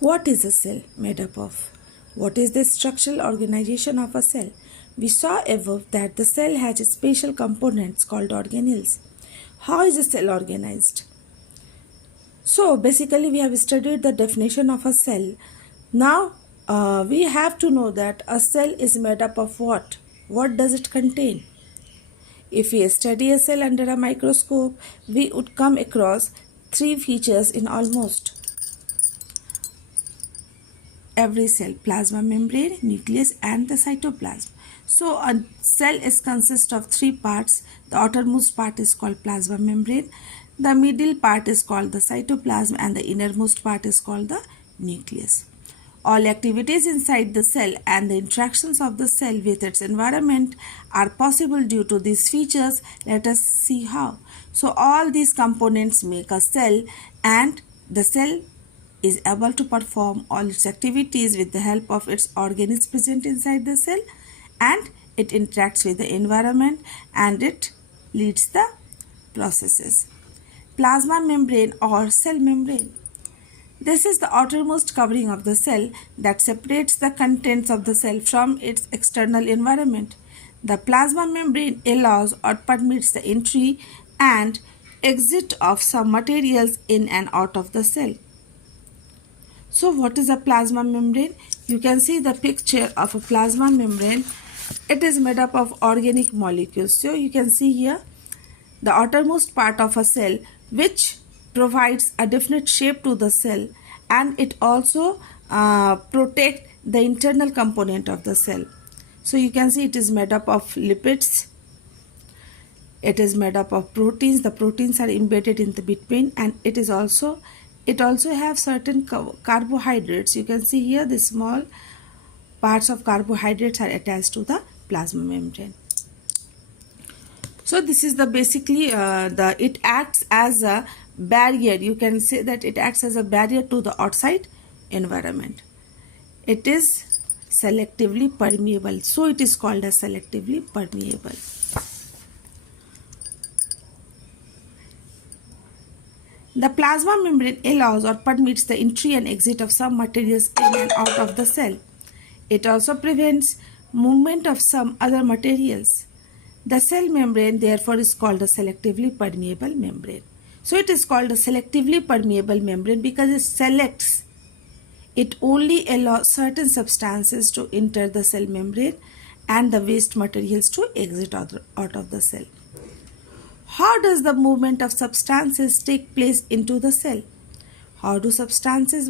What is a cell made up of? What is the structural organization of a cell? We saw above that the cell has special components called organelles. How is a cell organized? So basically we have studied the definition of a cell. Now we have to know that a cell is made up of what? What does it contain? If we study a cell under a microscope, we would come across three features in almost every cell: plasma membrane, nucleus, and the cytoplasm. So a cell consists of three parts. The outermost part is called plasma membrane, the middle part is called the cytoplasm, and the innermost part is called the nucleus. All activities inside the cell and the interactions of the cell with its environment are possible due to these features. Let us see how. So all these components make a cell, and the cell is able to perform all its activities with the help of its organs present inside the cell, and it interacts with the environment and it leads the processes. Plasma membrane or cell membrane. This is the outermost covering of the cell that separates the contents of the cell from its external environment. The plasma membrane allows or permits the entry and exit of some materials in and out of the cell. So what is a plasma membrane? You can see the picture of a plasma membrane. It is made up of organic molecules. So you can see here the outermost part of a cell, which provides a definite shape to the cell, and it also protects the internal component of the cell. So you can see it is made up of lipids, it is made up of proteins. The proteins are embedded in the between, and it also have certain carbohydrates. You can see here the small parts of carbohydrates are attached to the plasma membrane. So this is the basically it acts as a barrier. You can say that it acts as a barrier to the outside environment. It is selectively permeable, so it is called as selectively permeable. The plasma membrane allows or permits the entry and exit of some materials in and out of the cell. It also prevents movement of some other materials. The cell membrane therefore is called a selectively permeable membrane. So it is called a selectively permeable membrane because it selects. It only allows certain substances to enter the cell membrane and the waste materials to exit out of the cell. How does the movement of substances take place into the cell? How do substances move?